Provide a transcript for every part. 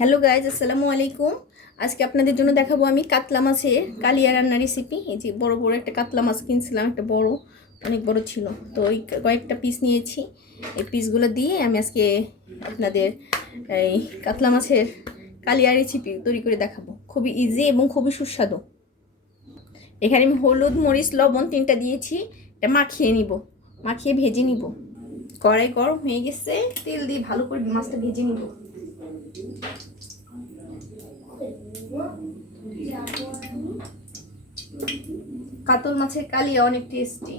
Hello guys, আসসালামু আলাইকুম। আজকে আপনাদের জন্য দেখাবো আমি কাতলা মাছের কালিয়া রান্না রেসিপি এই যে বড় বড় একটা কাতলা মাছ কিনছিলাম, একটা বড়, অনেক বড় ছিল। তো ওই কয়েকটা পিস নিয়েছি। এই পিসগুলো দিয়ে আমি আজকে আপনাদের এই কাতলা মাছের কালিয়া রেসিপি তৈরি করে দেখাবো। খুবই ইজি এবং খুবই সুস্বাদু। এখানে আমি হলুদ, মরিচ, লবণ তিনটা দিয়েছি। এটা মাখিয়ে নিব, মাখিয়ে ভেজে নিব। কড়াই গরম হয়ে গেছে, তেল দিয়ে ভালো করে মাছটা ভেজে নিব। কাতল মাছের কালিয়া অনেক টেস্টি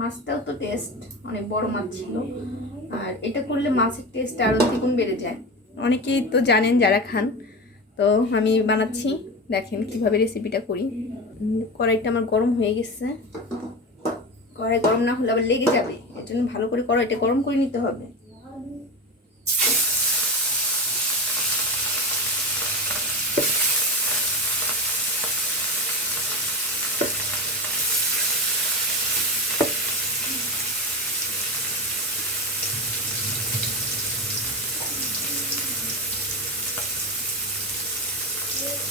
মাছটাও তো টেস্ট অনেক বড় মাছ ছিল। আর এটা করলে মাছের টেস্ট আরও দ্বিগুণ বেড়ে যায়। অনেকেই তো জানেন যারা খান, তো আমি বানাচ্ছি। দেখেন কীভাবে রেসিপিটা করি। কড়াইটা আমার গরম হয়ে গেছে। কড়াই গরম না হলে আবার লেগে যাবে। এর জন্য ভালো করে কড়াইটা গরম করে নিতে হবে।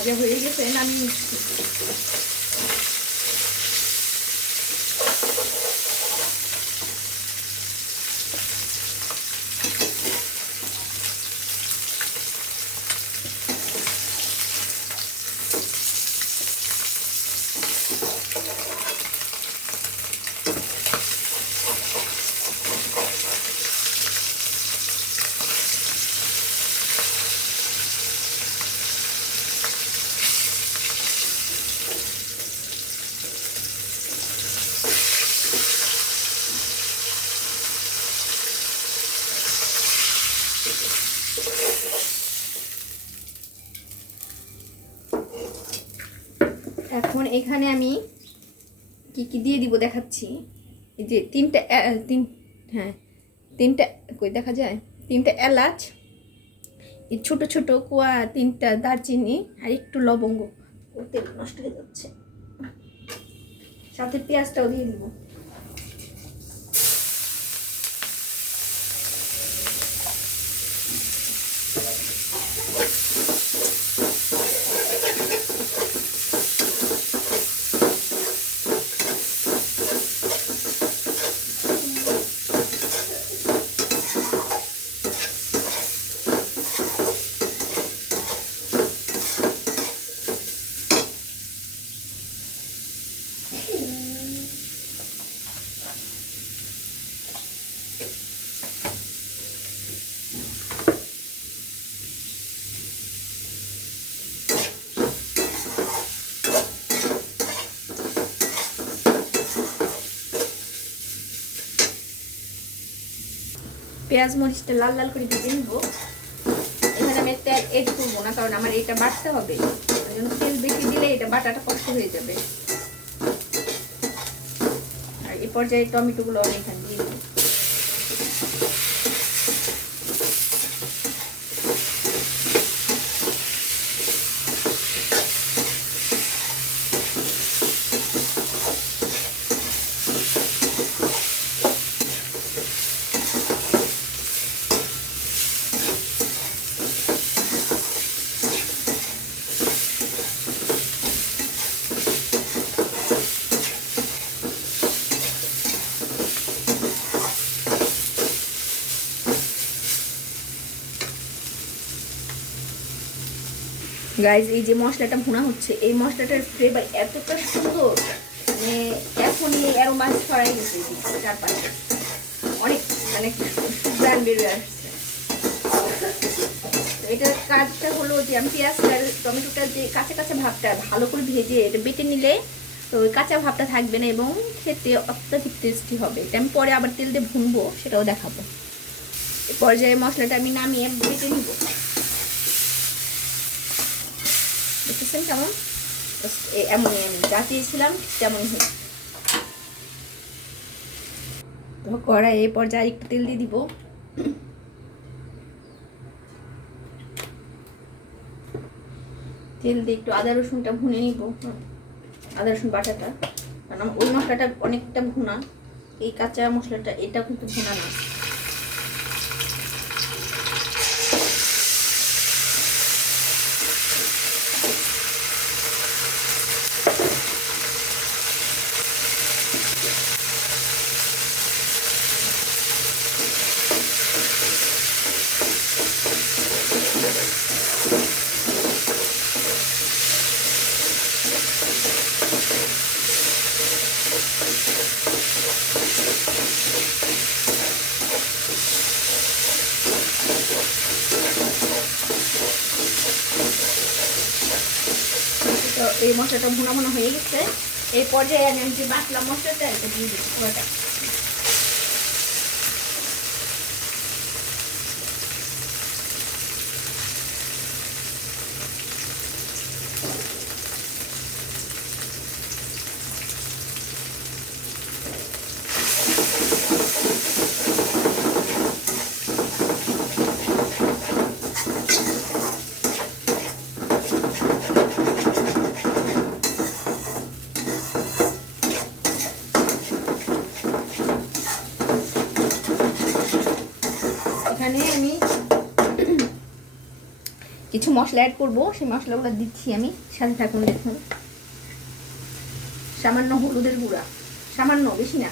ভাজা হয়ে গেছে আমি এখন আমি কি কি দিয়ে দিব দেখাচ্ছি। এই যে তিনটা তিন হ্যাঁ তিনটা, কই দেখা যায়? তিনটা এলাচ, এই ছোটো ছোটো কুয়া, তিনটা দারচিনি আর একটু লবঙ্গ। তেল নষ্ট হয়ে যাচ্ছে। সাথে পেঁয়াজটাও দিয়ে দিব। পেঁয়াজ মরিচটা লাল লাল করে ভেজে নিব। এখানে আমি তেল এড করব না, কারণ আমার এটা বাটতে হবে। ওই জন্য তেল বেশি দিলে এটা বাটাটা কষ্ট হয়ে যাবে। আর এ পর্যায়ে টমেটোগুলো আমি এখানে দিয়ে দিই গাইজ এই যে মশলাটা ভুনা হচ্ছে, এই মশলাটার ফ্লেভার এতটা সুন্দর। মানে এখনই আরও মাছ ছড়াই গেছে চারপাশে। অনেক মানে ব্রান বেরিয়ে আসছে। এটার কাজটা হলো যে আমি পেঁয়াজটা টমেটোটা যে কাঁচা কাঁচা ভাবটা ভালো করে ভেজে এটা বেটে নিলে তো ওই কাঁচা ভাবটা থাকবে না এবং খেতে অত্যাধিক টেস্টি হবে। এটা আমি পরে আবার তেল দিয়ে ভুনবো, সেটাও দেখাবো। পর্যায়ে মশলাটা আমি নামিয়ে বেটে নিবো। দেখতেছেন কেমন? Just এ- এমনই আমি যা চেয়েছিলাম তেমনই হয়েছে তো কড়াই এই পর্যায়ে একটু তেল দিয়ে দিব। তেল দিয়ে একটু আদা রসুনটা ভুনে নিব। আদা রসুন বাটাটা। কারণ ওই মশলাটা অনেকটা ভুনা। এই কাঁচা মশলাটা, এটা কিন্তু ভুনা না তো এই মশলাটা ভুনা ভুনা হয়ে গেছে। এই পর্যায়ে আমি যে বাটলা মশলাটা, এটা দিয়ে দিচ্ছি পুরোটা এখানে আমি কিছু মশলা অ্যাড করব, সেই মশলাগুলো দিচ্ছি আমি, সাথে থাকুন দেখুন। সামান্য হলুদের গুঁড়া, সামান্য, বেশি না।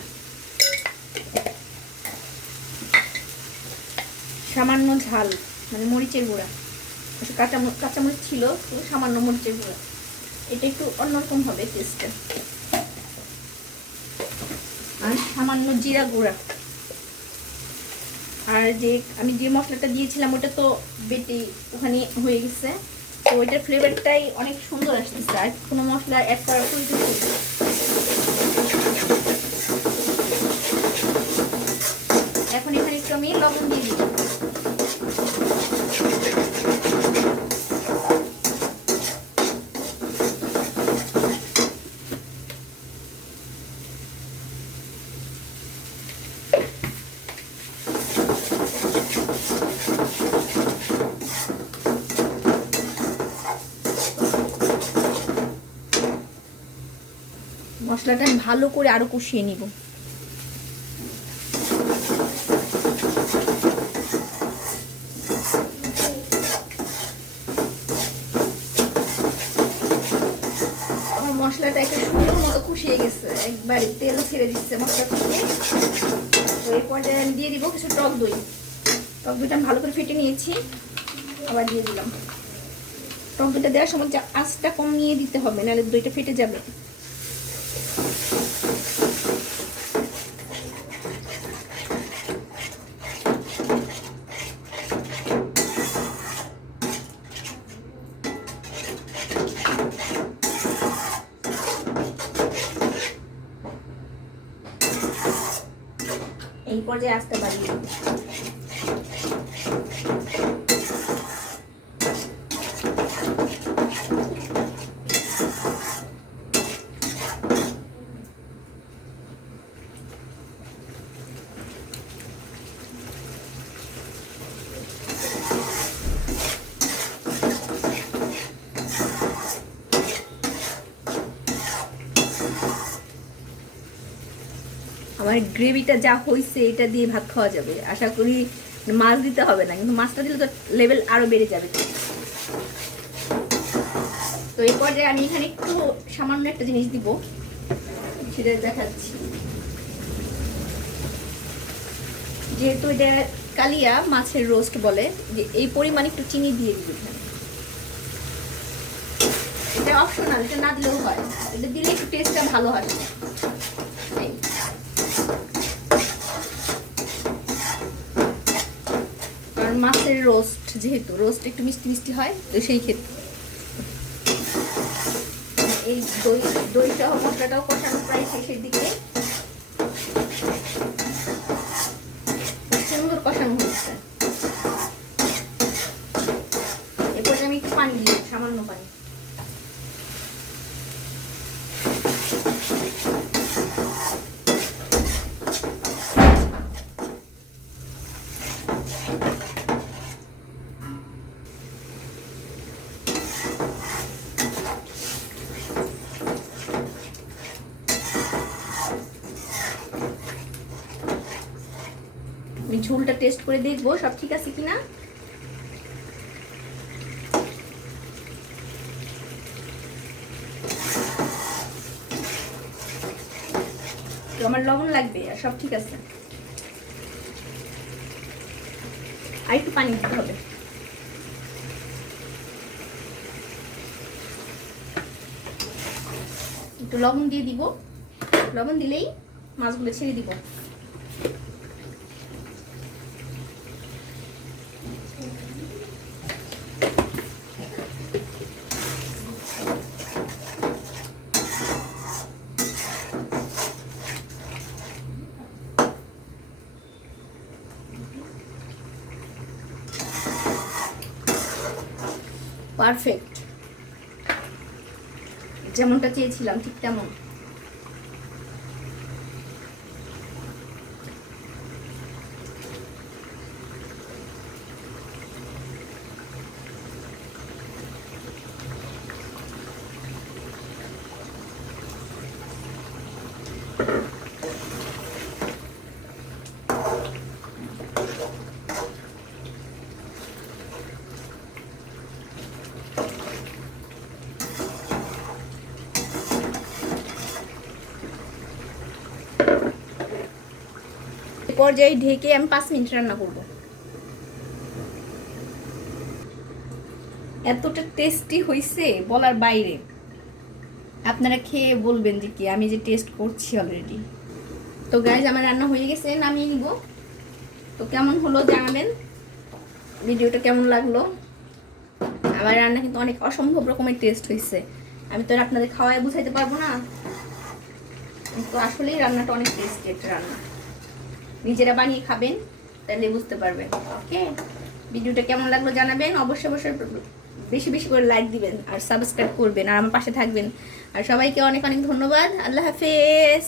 সামান্য ঝাল মানে মরিচের গুঁড়া। কাঁচা কাঁচামরিচ ছিল সামান্য মরিচের গুঁড়া। এটা একটু অন্যরকম হবে টেস্টটা আর সামান্য জিরা গুঁড়া। আর যে আমি যে মশলাটা দিয়েছিলাম, ওটা তো বেটে ওখানে হয়ে গেছে। তো ওইটার ফ্লেভারটাই অনেক সুন্দর আসতেছে। আর কোনো মশলা অ্যাড করার এখন এখানে একটু আমি লবণ দিয়ে দিই মশলাটা ভালো করে আরও কষিয়ে নিব। আমার মশলাটা একটা সুন্দর মতো কষিয়ে গেছে। একবার তেল ছেড়ে দিচ্ছে মশলা থেকে তো আমি দিয়ে দিব কিছু টক দই। টক দইটা আমি ভালো করে ফেটে নিয়েছি। আবার দিয়ে দিলাম। টক দইটা দেওয়ার সময় আঁচটা কম নিয়ে দিতে হবে, নাহলে দইটা ফেটে যাবে। এই পর্যায়ে আসতে পারি মানে গ্রেভিটা যা হয়েছে এটা দিয়ে ভাত খাওয়া যাবে। আশা করি মাছ দিতে হবে না, কিন্তু মাছটা দিলে তো লেভেল আরও বেড়ে যাবে। তো এই পর্যায়ে আমি এখানে একটু সামান্য একটা জিনিস দিব, সেটা দেখাচ্ছি। যেহেতু এটা কালিয়া মাছের রোস্ট বলে, যে এই পরিমাণ একটু চিনি দিয়ে দিবে এটা অপশনাল এটা না দিলেও হয়। এটা দিলে একটু টেস্টটা ভালো হয় এই। কারণ মাছের রোস্ট যেহেতু, রোস্ট একটু মিষ্টি মিষ্টি হয়, তো সেই ক্ষেত্রে। এই দই দইটা মশলাটাও কষানো প্রায় শেষের দিকে সুন্দর কষানো হচ্ছে এরপরে আমি একটু পানি দিই সামান্য পানি আমি ঝোলটা টেস্ট করে দেখব, সব ঠিক আছে কিনা? আমার লবণ লাগবে, আর সব ঠিক আছে। আর একটু পানি দিতে হবে। একটু লবণ দিয়ে দিব। লবণ দিলেই মাছগুলো ছেড়ে দিব। পারফেক্ট যেমনটা চেয়েছিলাম ঠিক তেমন। পর্যায়ে ঢেকে আমি পাঁচ মিনিট রান্না করব। এতটা টেস্টি হয়েছে বলার বাইরে। আপনারা খেয়ে বলবেন যে কি, আমি যে টেস্ট করছি অলরেডি তো গাইজ আমার রান্না হয়ে গেছে, নামিয়ে নিব। তো কেমন হলো জানাবেন? ভিডিওটা কেমন লাগল? আমার রান্না কিন্তু অনেক অসম্ভব রকমের টেস্ট হয়েছে আমি তো আপনাদের খাওয়ায় বুঝাইতে পারব না। তো আসলেই রান্নাটা অনেক টেস্টি একটা রান্না। নিজেরা বানিয়ে খাবেন, তাহলে বুঝতে পারবেন ওকে ভিডিওটা কেমন লাগল জানাবেন, অবশ্যই অবশ্যই বেশি বেশি করে লাইক দিবেন আর সাবস্ক্রাইব করবেন আর আমার পাশে থাকবেন। আর সবাইকে অনেক অনেক ধন্যবাদ, আল্লাহ হাফেজ!